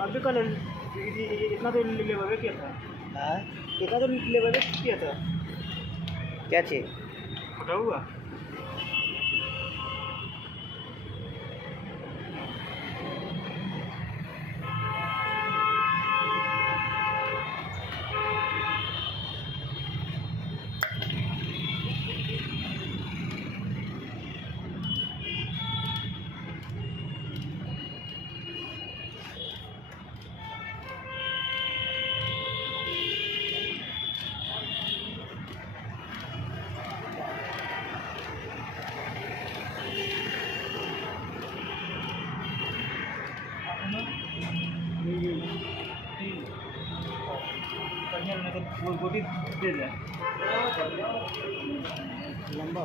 अभी कल इतना तो लेबर किया था। हाँ, इतना तो लेबर किया था। क्या चीज़? फटा हुआ। वो भी दे दे लंबा।